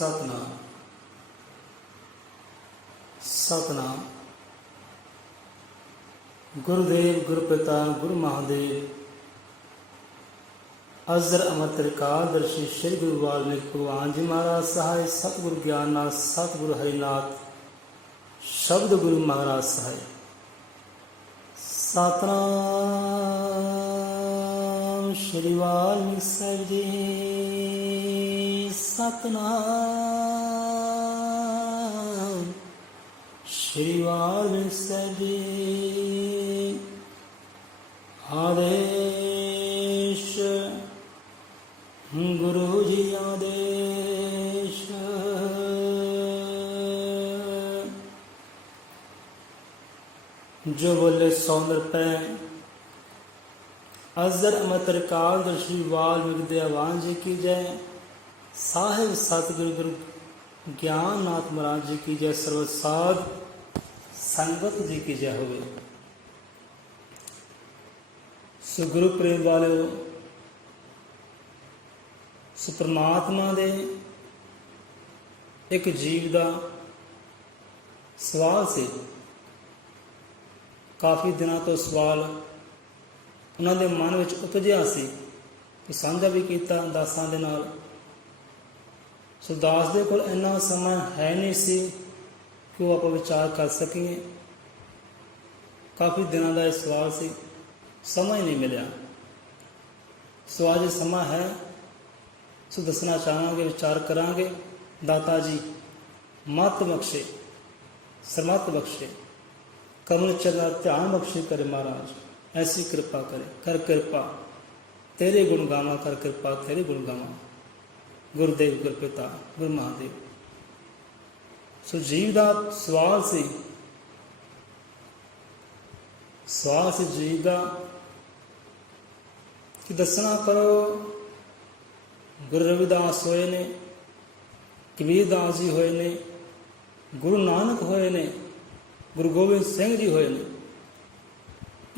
सतनाम सतनाम। गुरुदेव गुरुपिता गुरु महादेव अजर अमर त्रिकालदर्शी श्री गुरु वाल्मीकि भगवान जी महाराज सहाय। सतगुरु ज्ञाननाथ सतगुरु हरिनाथ शब्द गुरु महाराज सहाय। सतनाम श्री वाल्मीकि साहिब जी। सतनाम श्री वाल्मीकि साहिब जी। आदेश गुरु जी आदेश। जो बोले सौंदर पै अजर अमर त्रिकालदर्शी वाल्मीकि दयावान जी की जय। साहिब सतगुरु गुरु ज्ञाननाथ महाराज जी की जय। सर्वसाध संगत जी की जय होवे। सो गुरु प्रेम वाले सो परमात्मा दे एक जीव का सवाल से काफ़ी दिनों तो सवाल उन्होंने मन में उपजिया सी कि साझा भी किया दासां दे नाल। सो दास दे कोल इन्ना समय है नहीं सी कि वो आप विचार कर सकीए। काफ़ी दिनों का यह सवाल सी, समय नहीं मिलया। सो आज समा है, सो दसना चाहांगे, विचार करांगे। दाता जी मत बख्शे, सरमत बख्शे, करुण चरना ध्यान बख्शे करे महाराज। ऐसी कृपा करे, कर कृपा तेरे गुण गावा, कर कृपा तेरे गुण गावा। गुरुदेव गुरपिता गुरु महादेव। सो जीव का सवाल से जीव का कि दसना करो। गुरु रविदास होए ने, कबीरदास जी होए ने, गुरु नानक होए ने, गुरु गोबिंद सिंह जी होए ने।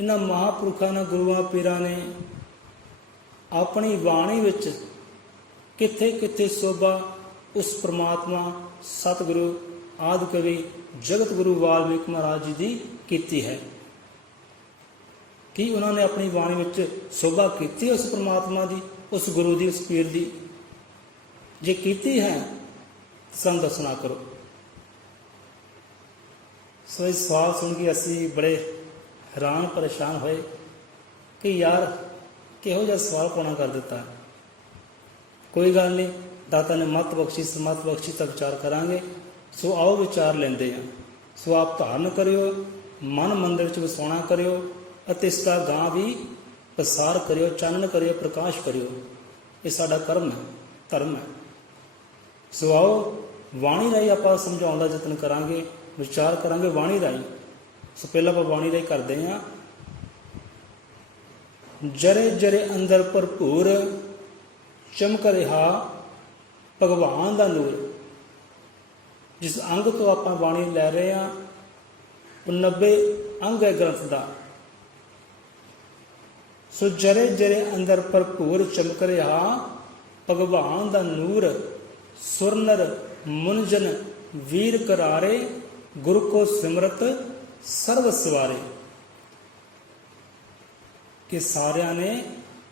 इन्हां महापुरखों ने, गुरुआं पीरां ने अपनी बाणी विच किथे किथे शोभा उस परमात्मा सतगुरु आदि कवि जगत गुरु वाल्मीकि महाराज जी की कीती है। कि उन्होंने अपनी बाणी विच शोभा की उस परमात्मा की, उस गुरु की, उस पीर की? जे कीती है सन दसना करो। सो इस सवाल सुन के असी बड़े हैरान परेशान होए कि यार किहो जिहा सवाल कौन कर दिता है। कोई गल नहीं, दाता ने मत बख्शी, समत बख्शी तक विचार करांगे। सो आओ विचार लेंदे हैं। सो आप धारण करियो, मन मंदिर च वसाउणा करियो ਅਤੇ इसका गां भी प्रसार करियो, चानन करियो, प्रकाश करियो। ये साडा कर्म है, धर्म है। सो आओ वाणी राही आप समझाने का यतन करांगे, विचार करांगे वाणी राही। सो पहला आप वाणी राही करते हैं। जरे जरे अंदर भरपूर चमक रहा भगवान का नूर। जिस अंग तो आप बाणी लै रहे हैं वो 90 अंग है ग्रंथ का। सो जरे जरे अंदर भरपूर चमक रहा भगवान का नूर। सुर नर मुनजन वीर करारे गुरु को सिमरत सर्व सवारे। कि सारिया ने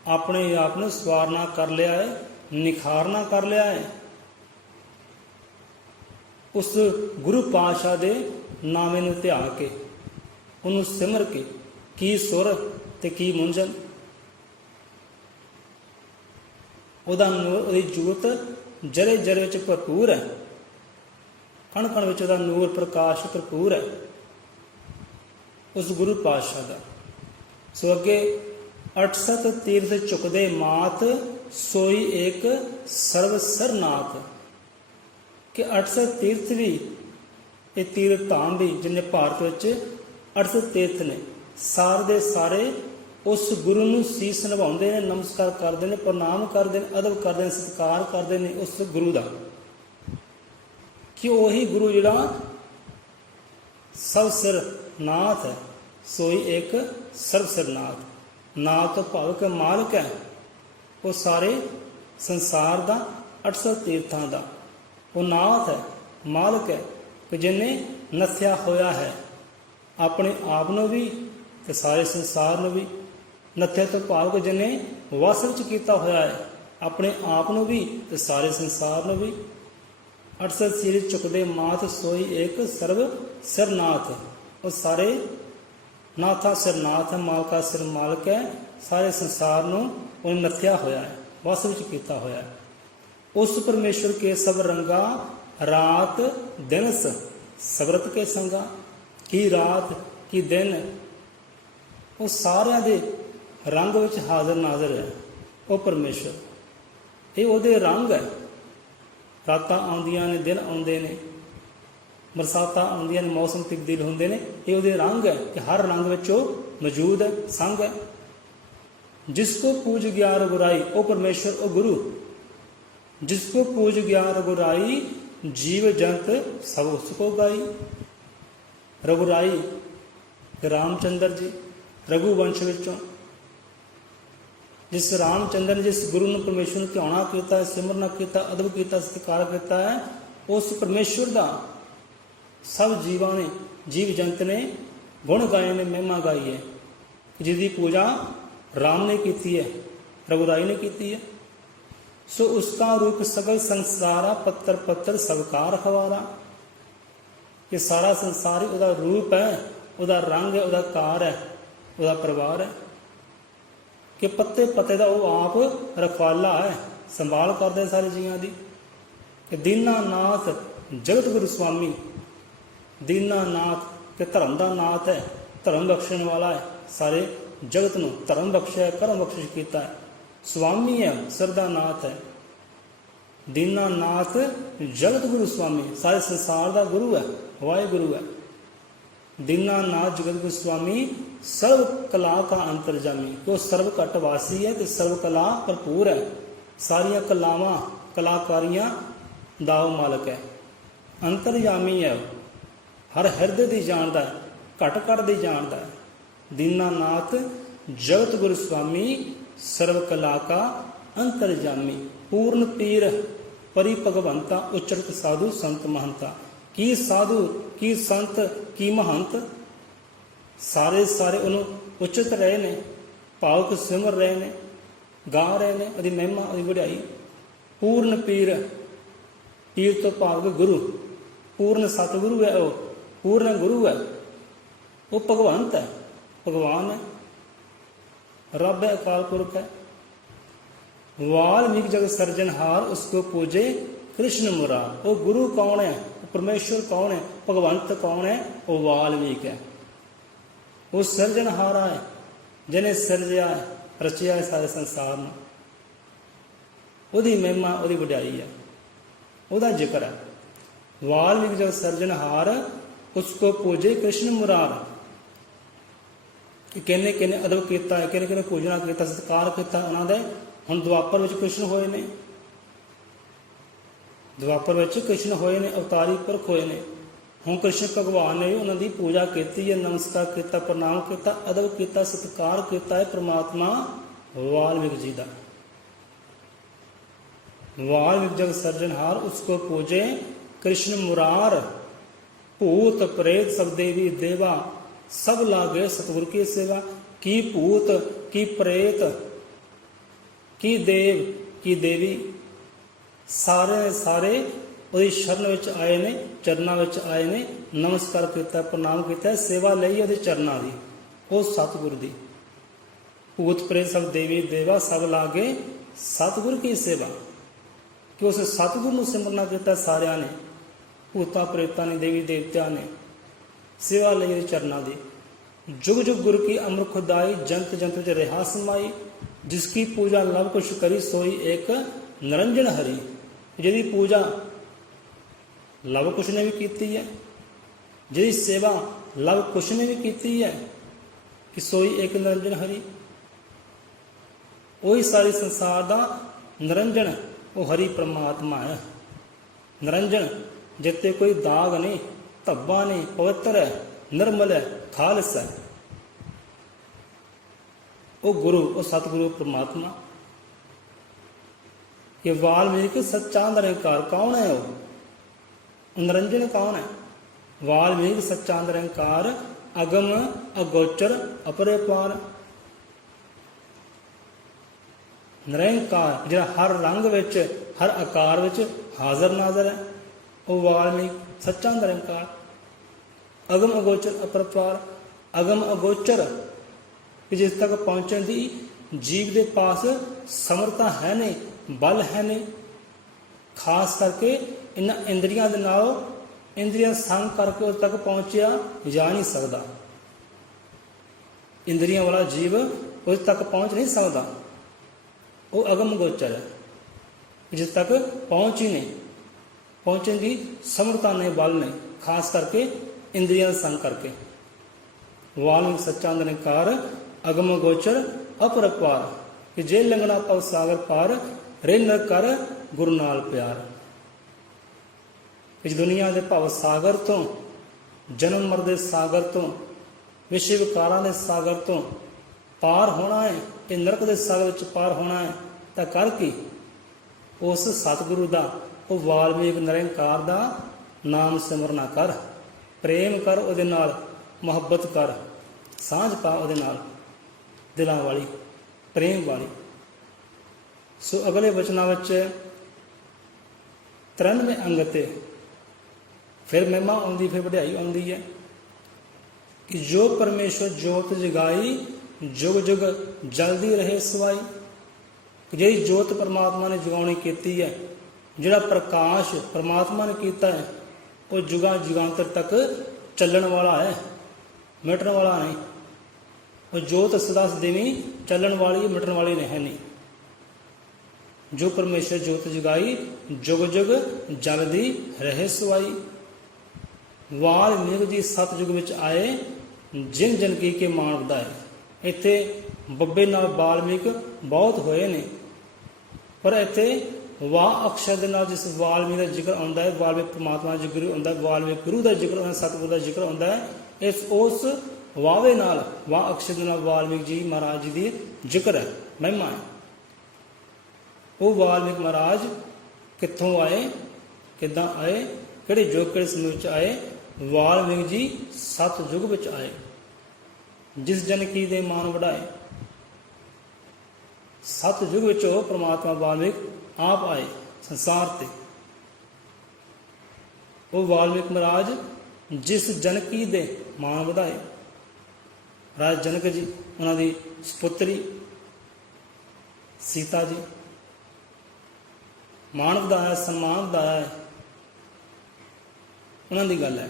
अपने आप को सवारना कर लिया है, निखारना कर लिया है उस गुरु पातशाह के नामे नूं ध्या के, उन्होंने सिमर के। की सुर ते की मुंजन, ਉਹਦਾ ਨੂਰ, ਉਹਦੀ ਜੋਤ ਜਰੇ ਜਰੇ ਵਿੱਚ ਭਰਪੂਰ ਹੈ। ਕਣ ਕਣ ਵਿੱਚ ਉਹਦਾ ਨੂਰ ਪ੍ਰਕਾਸ਼ ਭਰਪੂਰ ਹੈ ਉਸ ਗੁਰੂ ਪਾਤਸ਼ਾਹ ਦਾ। ਸੋ ਅੱਗੇ 68 ਤੀਰਥ ਚੁੱਕਦੇ ਮਾਤ ਸੋਈ ਇੱਕ ਸਰਵ ਸਰਨਾਥ। ਕਿ 68 ਤੀਰਥ ਵੀ, ਇਹ ਤੀਰਥ ਧਾਮ ਵੀ ਜਿੰਨੇ ਭਾਰਤ ਵਿੱਚ 68 ਤੀਰਥ ਨੇ, ਸਾਰੇ ਦੇ ਸਾਰੇ उस गुरु ਨੂੰ ਸੀਸ ਨਿਭਾਉਂਦੇ ਨੇ, ਨਮਸਕਾਰ ਕਰਦੇ ਨੇ, ਪ੍ਰਣਾਮ ਕਰਦੇ ਨੇ, ਅਦਬ ਕਰਦੇ ਨੇ, ਸਤਿਕਾਰ ਕਰਦੇ ਨੇ ਉਸ ਗੁਰੂ ਦਾ। ਕਿ ਉਹੀ ਗੁਰੂ ਜਿਹੜਾ ਸਭ ਸਿਰ ਨਾਥ ਹੈ। ਸੋਈ ਇੱਕ ਸਰਬ ਸਿਰਨਾਥ। नाल तो भावक मालक है वो सारे संसार का 800 तीर्थां का ਉਹ ਨਾਥ ਹੈ, ਮਾਲਕ ਹੈ ਕਿ ਜਿਹਨੇ ਨੱਥਿਆ ਹੋਇਆ ਹੈ ਆਪਣੇ ਆਪ ਨੂੰ ਵੀ ਤੇ ਸਾਰੇ ਸੰਸਾਰ ਨੂੰ ਵੀ। ਨੱਥਿਆ ਤੋਂ ਭਾਵ ਕਿ ਜਿਹਨੇ ਵਸ ਵਿੱਚ ਕੀਤਾ ਹੋਇਆ ਹੈ ਆਪਣੇ ਆਪ ਨੂੰ ਵੀ ਤੇ ਸਾਰੇ ਸੰਸਾਰ ਨੂੰ ਵੀ। 68 ਸਿਰ ਚੁੱਕਦੇ ਮਾਤ ਸੋਈ ਏਕ ਸਰਬ ਸਿਰਨਾਥ। ਉਹ ਸਾਰੇ ਨਾਥਾ ਸਿਰਨਾਥ ਹੈ, ਮਾਲਕਾ ਸਿਰ ਮਾਲਕ ਹੈ, ਸਾਰੇ ਸੰਸਾਰ ਨੂੰ ਉਹਨੇ ਨੱਥਿਆ ਹੋਇਆ ਹੈ, ਵਸ ਵਿੱਚ ਕੀਤਾ ਹੋਇਆ ਹੈ। ਉਸ ਪਰਮੇਸ਼ਵਰ ਕੇ ਸਭ ਰੰਗਾ ਰਾਤ ਦਿਨਸ ਸਬਰਤ ਕੇ ਸੰਗਾ। ਕੀ ਰਾਤ ਕੀ ਦਿਨ ਉਹ ਸਾਰਿਆਂ ਦੇ ਰੰਗ ਵਿੱਚ ਹਾਜ਼ਰ ਨਾਜ਼ਰ ਹੈ ਉਹ ਪਰਮੇਸ਼ਵਰ। ਇਹ ਉਹਦੇ ਰੰਗ ਹੈ। ਰਾਤਾਂ ਆਉਂਦੀਆਂ ਨੇ, ਦਿਨ ਆਉਂਦੇ ਨੇ, ਬਰਸਾਤਾਂ ਆਉਂਦੀਆਂ ਨੇ, ਮੌਸਮ ਤਬਦੀਲ ਹੁੰਦੇ ਨੇ, ਇਹ ਉਹਦੇ ਰੰਗ ਹੈ ਕਿ ਹਰ ਰੰਗ ਵਿੱਚ ਉਹ ਮੌਜੂਦ ਹੈ, ਸੰਗ ਹੈ। ਜਿਸ ਕੋ ਪੂਜ ਗਿਆ ਰਘੁਰਾਈ, ਉਹ ਪਰਮੇਸ਼ਵਰ, ਉਹ ਗੁਰੂ। ਜਿਸ ਕੋ ਪੂਜ ਗਿਆ ਰਘੁਰਾਈ ਜੀਵ ਜੰਤ ਸਭ ਉਸ ਕੋ ਗਾਈ। ਰਘੁਰਾਈ ਰਾਮਚੰਦਰ ਜੀ ਰਘੂ ਵੰਸ਼ ਵਿੱਚੋਂ, ਜਿਸ ਰਾਮਚੰਦਰ ਨੇ ਜਿਸ ਗੁਰੂ ਨੂੰ ਪਰਮੇਸ਼ਵਰ ਨੂੰ ਧਿਆਉਣਾ ਕੀਤਾ, ਸਿਮਰਨਾ ਕੀਤਾ, ਅਦਬ ਕੀਤਾ, ਸਤਿਕਾਰ ਕੀਤਾ ਹੈ, ਉਸ ਪਰਮੇਸ਼ਵਰ ਦਾ ਸਭ ਜੀਵਾਂ ਨੇ, ਜੀਵ ਜੰਤ ਨੇ ਗੁਣ ਗਾਏ ਨੇ, ਮਹਿਮਾ ਗਾਈ ਹੈ। ਜਿਹਦੀ ਪੂਜਾ ਰਾਮ ਨੇ ਕੀਤੀ ਹੈ, ਰਘੁਰਾਈ ਨੇ ਕੀਤੀ ਹੈ। ਸੋ ਉਸਕਾ ਰੂਪ ਸਗਲ ਸੰਸਾਰਾ ਪੱਤਰ ਪੱਤਰ ਸਵਕਾਰ ਖਵਾਰਾ। ਇਹ ਸਾਰਾ ਸੰਸਾਰ ਹੀ ਉਹਦਾ ਰੂਪ ਹੈ, ਉਹਦਾ ਰੰਗ ਹੈ, ਉਹਦਾ ਕਾਰ ਹੈ, ਉਹਦਾ ਪਰਿਵਾਰ ਹੈ। ਕਿ ਪੱਤੇ ਪੱਤੇ ਦਾ ਉਹ ਆਪ ਰਖਵਾਲਾ ਹੈ, ਸੰਭਾਲ ਕਰਦੇ ਸਾਰੇ ਜੀਆਂ ਦੀ। ਕਿ ਦੀਨਾਨਾਥ ਜਗਤ ਗੁਰੂ ਸੁਆਮੀ। ਦੀਨਾਨਾਥ ਕਿ ਧਰਮ ਦਾ ਨਾਥ ਹੈ, ਧਰਮ ਬਖਸ਼ਣ ਵਾਲਾ ਹੈ, ਸਾਰੇ ਜਗਤ ਨੂੰ ਧਰਮ ਬਖਸ਼ਿਆ, ਕਰਮ ਬਖਸ਼ਿਸ਼ ਕੀਤਾ ਹੈ। ਸੁਆਮੀ ਹੈ, ਸਰਦਾਨਾਥ ਹੈ। ਦੀਨਾਨਾਥ ਜਗਤ ਗੁਰੂ ਸੁਆਮੀ, ਸਾਰੇ ਸੰਸਾਰ ਦਾ ਗੁਰੂ ਹੈ, ਵਾਹਿਗੁਰੂ ਹੈ। ਦੀਨਾਨਾਥ ਜਗਤ ਗੁਰੂ ਸੁਆਮੀ ਸਰਵ ਕਲਾ ਕਾ ਅੰਤਰਜਾਮੀ। ਕਿ ਉਹ ਸਰਵ ਘਟ ਵਾਸੀ ਹੈ ਤੇ ਸਰਵ ਕਲਾ ਭਰਪੂਰ ਹੈ, ਸਾਰੀਆਂ ਕਲਾਵਾਂ ਕਲਾਕਾਰੀਆਂ ਦਾ ਉਹ ਮਾਲਕ ਹੈ। ਅੰਤਰਜਾਮੀ ਹੈ, ਹਰ ਹਿਰਦੇ ਦੀ ਜਾਣਦਾ ਹੈ, ਘਟ ਘਟ ਦੀ ਜਾਣਦਾ ਹੈ। ਦੀਨਾਨਾਥ ਜਗਤ ਗੁਰੂ ਸੁਆਮੀ ਸਰਵ ਕਲਾ ਕਾ ਅੰਤਰਜਾਮੀ। ਪੂਰਨ ਪੀਰ ਪਰੀ ਭਗਵੰਤਾ ਉਚਰਤ ਸਾਧੂ ਸੰਤ ਮਹੰਤਾ। ਕੀ ਸਾਧੂ, ਕੀ ਸੰਤ, ਕੀ ਮਹੰਤ ਸਾਰੇ ਉਹਨੂੰ ਉਚਿਤ ਰਹੇ ਨੇ, ਭਾਵਕ ਸਿਮਰ ਰਹੇ ਨੇ, ਗਾ ਰਹੇ ਨੇ ਉਹਦੀ ਮਹਿਮਾ, ਉਹਦੀ ਵਡਿਆਈ। ਪੂਰਨ ਪੀਰ, ਪੀਰ ਤੋਂ ਭਾਵ ਗੁਰੂ, ਪੂਰਨ ਸਤਿਗੁਰੂ ਹੈ, ਉਹ ਪੂਰਨ ਗੁਰੂ ਹੈ, ਉਹ ਭਗਵੰਤ ਹੈ, ਭਗਵਾਨ ਹੈ, ਰੱਬ ਹੈ, ਅਕਾਲ ਪੁਰਖ ਹੈ। ਵਾਲਮੀਕ ਜਗ ਸਰਜਨਹਾਰ ਉਸਕੋ ਪੂਜੇ ਕ੍ਰਿਸ਼ਨ ਮੁਰਾਰ। ਉਹ ਗੁਰੂ ਕੌਣ ਹੈ, ਪਰਮੇਸ਼ਵਰ ਕੌਣ ਹੈ, ਭਗਵੰਤ ਕੌਣ ਹੈ, ਉਹ ਵਾਲਮੀਕ ਹੈ। ਉਹ ਸਿਰਜਣਹਾਰਾ ਹੈ, ਜਿਹਨੇ ਸਿਰਜਿਆ ਹੈ, ਰਚਿਆ ਹੈ ਸਾਰੇ ਸੰਸਾਰ ਨੂੰ। ਉਹਦੀ ਮਹਿਮਾ, ਉਹਦੀ ਵਡਿਆਈ ਹੈ, ਉਹਦਾ ਜ਼ਿਕਰ ਹੈ। ਵਾਲਮੀਕ ਜਗ ਸਰਜਨਹਾਰ ਉਸਕੋ ਪੂਜੇ ਕ੍ਰਿਸ਼ਨ ਮੁਰਾਰ। ਕਿੰਨੇ ਕਿੰਨੇ ਅਦਬ ਕੀਤਾ ਹੈ, ਕਿੰਨੇ ਕਿੰਨੇ ਪੂਜਣਾ ਕੀਤਾ, ਸਤਿਕਾਰ ਕੀਤਾ ਉਹਨਾਂ ਦੇ। ਹੁਣ ਦੁਆਪਰ ਵਿੱਚ ਕ੍ਰਿਸ਼ਨ ਹੋਏ ਨੇ, ਦੁਆਪਰ ਵਿੱਚ ਕ੍ਰਿਸ਼ਨ ਹੋਏ ਨੇ, ਅਵਤਾਰੀ ਪੁਰਖ ਹੋਏ ਨੇ। ਹੁਣ ਕ੍ਰਿਸ਼ਨ ਭਗਵਾਨ ਨੇ ਵੀ ਉਹਨਾਂ ਦੀ ਪੂਜਾ ਕੀਤੀ ਹੈ, ਨਮਸਕਾਰ ਕੀਤਾ, ਪ੍ਰਣਾਮ ਕੀਤਾ, ਅਦਬ ਕੀਤਾ, ਸਤਿਕਾਰ ਕੀਤਾ ਹੈ ਪ੍ਰਮਾਤਮਾ ਵਾਲਮੀਕ ਜੀ ਦਾ। ਵਾਲਮੀਕ ਜਗ ਸਰਜਨਹਾਰ ਉਸਕੋ ਪੂਜੇ ਕ੍ਰਿਸ਼ਨ ਮੁਰਾਰ। ਭੂਤ ਪ੍ਰੇਤ ਸਭ ਦੇਵੀ ਦੇਵਾ ਸਭ ਲਾਗੇ ਸਤਿਗੁਰ ਕੀ ਸੇਵਾ। ਕੀ ਭੂਤ, ਕੀ ਪ੍ਰੇਤ, ਕੀ ਦੇਵ, ਕੀ ਦੇਵੀ, ਸਾਰੇ ਉਹਦੀ ਸ਼ਰਨ ਵਿੱਚ ਆਏ ਨੇ, ਚਰਨਾਂ ਵਿੱਚ ਆਏ ਨੇ, ਨਮਸਕਾਰ ਕੀਤਾ, ਪ੍ਰਣਾਮ ਕੀਤਾ, ਸੇਵਾ ਲਈ ਉਹਦੇ ਚਰਨਾਂ ਦੀ, ਉਹ ਸਤਿਗੁਰ ਦੀ। ਭੂਤ ਪ੍ਰੇਤ ਸਭ ਦੇਵੀ ਦੇਵਾ ਸਭ ਲਾਗੇ ਸਤਿਗੁਰ ਕੀ ਸੇਵਾ। ਕਿ ਉਸ ਸਤਿਗੁਰ ਨੂੰ ਸਿਮਰਨਾ ਕੀਤਾ ਸਾਰਿਆਂ ਨੇ, ਭੂਤਾਂ ਪ੍ਰੇਤਾਂ ਨੇ, ਦੇਵੀ ਦੇਵਤਿਆਂ ਨੇ, ਸੇਵਾ ਲਈ ਉਹਦੇ ਚਰਨਾਂ ਦੀ। जुग जुग गुरु की अमर खुदाई जंत जंत च रहा समाई। जिसकी पूजा लव कुश करी सोई एक निरंजन हरि। जिहदी पूजा लव कुश ने भी की है, जिहदी सेवा लव कुश ने भी की है, कि सोई एक निरंजन हरि। वही सारे संसार का निरंजन वो हरि परमात्मा है। निरंजन जिते कोई दाग नहीं, धब्बा नहीं, पवित्र है, निर्मल है, खालिस है। वो गुरु, वो सतगुरु परमात्मा। ये वाल्मीकि सच्चा निरंकार कौन है? वो ਨਿਰੰਜਨ ਕੌਣ ਹੈ? ਵਾਲਮੀਕ ਸੱਚਾ ਨਿਰੰਕਾਰ, ਅਗਮ ਅਗੋਚਰ ਅਪਰਿਪਾਰ। ਨਿਰੰਕਾਰ ਜਿਹੜਾ ਹਰ ਰੰਗ ਵਿੱਚ, ਹਰ ਆਕਾਰ ਵਿੱਚ ਹਾਜ਼ਰ ਨਾਜ਼ਰ ਹੈ, ਉਹ ਵਾਲਮੀਕ ਸੱਚਾ ਨਿਰੰਕਾਰ। ਅਗਮ ਅਗੋਚਰ ਅਪਰਿਪਾਰ। ਅਗਮ ਅਗੋਚਰ ਕਿ ਜਿਸ ਤੱਕ ਪਹੁੰਚਣ ਦੀ ਜੀਵ ਦੇ ਪਾਸ ਸਮਰੱਥਾ ਹੈ ਨਹੀਂ, ਬਲ ਹੈ ਨਹੀਂ। ਖਾਸ ਕਰਕੇ ਇਹਨਾਂ ਇੰਦਰੀਆਂ ਦੇ ਨਾਲ, ਇੰਦਰੀਆਂ ਸੰਗ ਕਰਕੇ ਉਸ ਤੱਕ ਪਹੁੰਚਿਆ ਜਾ ਨਹੀਂ ਸਕਦਾ। ਇੰਦਰੀਆਂ ਵਾਲਾ ਜੀਵ ਉਸ ਤੱਕ ਪਹੁੰਚ ਨਹੀਂ ਸਕਦਾ। ਉਹ ਅਗਮ ਗੋਚਰ ਹੈ ਜਿਸ ਤੱਕ ਪਹੁੰਚ ਹੀ ਨਹੀਂ, ਪਹੁੰਚਣ ਦੀ ਸਮਰੱਥਾ ਨਹੀਂ, ਬਲ ਨਹੀਂ, ਖਾਸ ਕਰਕੇ ਇੰਦਰੀਆਂ ਦਾ ਸੰਗ ਕਰਕੇ। ਵਾਲਮੀਕ ਸੱਚਾ ਨਿਰੰਕਾਰ, ਅਗਮ ਗੋਚਰ ਅਪਰਿਪਾਰ। ਕਿ ਜੇ ਲੰਘਣਾ ਭਵ ਸਾਗਰ ਪਾਰ, ਰਹਿ ਕਰ ਗੁਰੂ ਨਾਲ ਪਿਆਰ। ਇਸ ਦੁਨੀਆ ਦੇ ਭਵ ਸਾਗਰ ਤੋਂ, ਜਨਮ ਮਰਨ ਦੇ ਸਾਗਰ ਤੋਂ, ਵਿਸ਼ੇ ਵਿਕਾਰਾਂ ਦੇ ਸਾਗਰ ਤੋਂ ਪਾਰ ਹੋਣਾ ਹੈ, ਇਹ ਨਰਕ ਦੇ ਸਾਗਰ ਵਿੱਚ ਪਾਰ ਹੋਣਾ ਹੈ, ਤਾਂ ਕਰ ਕੀ? ਉਸ ਸਤਿਗੁਰੂ ਦਾ, ਉਹ ਵਾਲਮੀਕ ਨਿਰੰਕਾਰ ਦਾ ਨਾਮ ਸਿਮਰਨਾ ਕਰ, ਪ੍ਰੇਮ ਕਰ ਉਹਦੇ ਨਾਲ, ਮੁਹੱਬਤ ਕਰ, ਸਾਂਝ ਪਾ ਉਹਦੇ ਨਾਲ, ਦਿਲਾਂ ਵਾਲੀ, ਪ੍ਰੇਮ ਵਾਲੀ। ਸੋ ਅਗਲੇ ਵਚਨਾਂ ਵਿੱਚ 93 ਅੰਗ ਤੇ ਫਿਰ ਮਹਿਮਾ ਆਉਂਦੀ, ਫਿਰ ਵਡਿਆਈ ਆਉਂਦੀ ਹੈ ਕਿ ਜੋ ਪਰਮੇਸ਼ਵਰ ਜੋਤ ਜਗਾਈ, ਜੁਗ ਜੁਗ ਜਲਦੀ ਰਹੇ ਸਵਾਈ। ਜਿਹੜੀ ਜੋਤ ਪਰਮਾਤਮਾ ਨੇ ਜਗਾਉਣੀ ਕੀਤੀ ਹੈ, ਜਿਹੜਾ ਪ੍ਰਕਾਸ਼ ਪਰਮਾਤਮਾ ਨੇ ਕੀਤਾ ਹੈ, ਉਹ ਜੁਗਾਂ ਜੁਗਾਂਤਰ ਤੱਕ ਚੱਲਣ ਵਾਲਾ ਹੈ, ਮਿਟਣ ਵਾਲਾ ਨਹੀਂ। ਉਹ ਜੋਤ ਸਦਾ ਸਦੀਵੀਂ ਚੱਲਣ ਵਾਲੀ, ਮਿਟਣ ਵਾਲੀ ਨਹੀਂ ਹੈ ਨਹੀਂ। ਜੋ ਪਰਮੇਸ਼ਰ ਜੋਤ ਜਗਾਈ, ਜੁਗ ਜੁਗ ਜਲਦੀ ਰਹੇ ਸਵਾਈ। ਵਾਲਮੀਕ ਜੀ ਸਤਿਯੁਗ ਵਿੱਚ ਆਏ, ਜਿਨ ਜਨ ਕੀ ਕੇ ਮਾਣ ਵਧਾਏ। ਇੱਥੇ ਬੱਬੇ ਨਾਲ ਵਾਲਮੀਕ ਬਹੁਤ ਹੋਏ ਨੇ, ਪਰ ਇੱਥੇ ਵਾਹ ਅਕਸ਼ਰ ਦੇ ਨਾਲ ਜਿਸ ਵਾਲਮੀਕ ਦਾ ਜ਼ਿਕਰ ਆਉਂਦਾ ਹੈ, ਵਾਲਮੀਕ ਪਰਮਾਤਮਾ ਦਾ ਜ਼ਿਕਰ ਆਉਂਦਾ ਹੈ, ਵਾਲਮੀਕ ਗੁਰੂ ਦਾ ਜ਼ਿਕਰ ਆਉਂਦਾ, ਸਤਿਗੁਰੂ ਦਾ ਜ਼ਿਕਰ ਆਉਂਦਾ ਹੈ, ਉਸ ਵਾਵੇ ਨਾਲ, ਵਾਹ ਅਕਸ਼ਰ ਦੇ ਨਾਲ ਵਾਲਮੀਕ ਜੀ ਮਹਾਰਾਜ ਜੀ ਦੀ ਜ਼ਿਕਰ ਹੈ, ਮਹਿਮਾ ਹੈ। ਉਹ ਵਾਲਮੀਕ ਮਹਾਰਾਜ ਕਿੱਥੋਂ ਆਏ, ਕਿੱਦਾਂ ਆਏ, ਕਿਹੜੇ ਯੁੱਗ, ਕਿਹੜੇ ਸਮੇਂ ਵਿੱਚ ਆਏ? ਵਾਲਮੀਕ ਜੀ ਸਤਿਯੁਗ ਵਿੱਚ ਆਏ। ਜਿਸ ਜਨ ਕੀ ਦੇ ਮਾਨ ਵਢਾਏ। ਸਤਿਯੁਗ ਵਿੱਚ ਉਹ ਪ੍ਰਮਾਤਮਾ ਵਾਲਮੀਕ ਆਪ ਆਏ ਸੰਸਾਰ ਤੇ। ਉਹ ਵਾਲਮੀਕ ਮਹਾਰਾਜ ਜਿਸ ਜਨਕੀ ਦੇ ਮਾਨ ਵਧਾਏ। ਰਾਜ ਜਨਕ ਜੀ, ਉਹਨਾਂ ਦੀ ਸੁਪੁੱਤਰੀ ਸੀਤਾ ਜੀ, ਮਾਣ ਵਧਾਇਆ, ਸਨਮਾਨ ਵਧਾਇਆ, ਉਹਨਾਂ ਦੀ ਗੱਲ ਹੈ।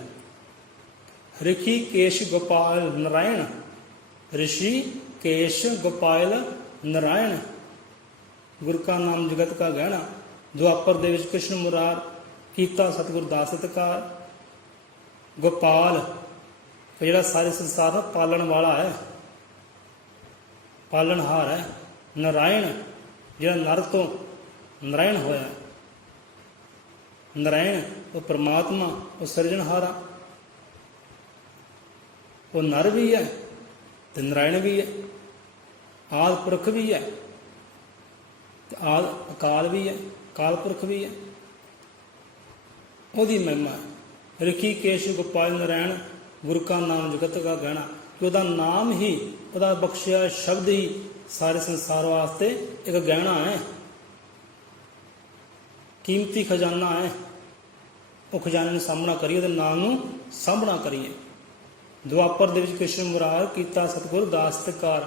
ਰਿਸ਼ੀ ਕੇਸ਼ ਗੋਪਾਲ ਨਾਰਾਇਣ, ਰਿਸ਼ੀ ਕੇਸ਼ ਗੋਪਾਲ ਨਾਰਾਇਣ, ਗੁਰ ਕਾ ਨਾਮ ਜਗਤ ਕਾ ਗਹਿਣਾ। ਦੁਆਪਰ ਦੇ ਵਿੱਚ ਕ੍ਰਿਸ਼ਨ ਮੁਰਾਰ ਕੀਤਾ ਸਤਿਗੁਰ ਦਾ ਸਤਿਕਾਰ। ਗੋਪਾਲ ਜਿਹੜਾ ਸਾਰੇ ਸੰਸਾਰ ਦਾ ਪਾਲਣ ਵਾਲਾ ਹੈ, ਪਾਲਣਹਾਰ ਹੈ। ਨਾਰਾਇਣ ਜਿਹੜਾ ਨਰ ਤੋਂ ਨਾਰਾਇਣ ਹੋਇਆ। ਨਾਰਾਇਣ ਉਹ ਪਰਮਾਤਮਾ, ਉਹ ਸਿਰਜਣਹਾਰਾ। ਉਹ ਨਰ ਵੀ ਹੈ ਤੇ ਨਾਰਾਇਣ ਵੀ ਹੈ, ਆਦਿ ਪੁਰਖ ਵੀ ਹੈ ਤੇ ਆਦਿ ਅਕਾਲ ਵੀ ਹੈ, ਅਕਾਲ ਪੁਰਖ ਵੀ ਹੈ। ਉਹਦੀ ਮਹਿਮਾ ਹੈ। ਰਿਸ਼ੀ ਕੇਸ਼ ਗੋਪਾਲ ਨਾਰਾਇਣ, ਗੁਰੂ ਕਾ ਨਾਮ ਜਗਤ ਕਾ ਗਹਿਣਾ। ਕਿ ਉਹਦਾ ਨਾਮ ਹੀ, ਉਹਦਾ ਬਖਸ਼ਿਆ ਸ਼ਬਦ ਹੀ ਸਾਰੇ ਸੰਸਾਰ ਵਾਸਤੇ ਇੱਕ ਗਹਿਣਾ ਹੈ, ਕੀਮਤੀ ਖਜ਼ਾਨਾ ਹੈ। ਉਹ ਖਜ਼ਾਨੇ ਨੂੰ ਸਾਂਭਣਾ ਕਰੀਏ, ਉਹਦੇ ਨਾਮ ਨੂੰ ਸਾਂਭਣਾ ਕਰੀਏ। ਦੁਆਪਰ ਦੇ ਵਿੱਚ ਕ੍ਰਿਸ਼ਨ ਮੁਰਾਰ ਕੀਤਾ ਸਤਿਗੁਰ ਦਾ ਸਤਿਕਾਰ।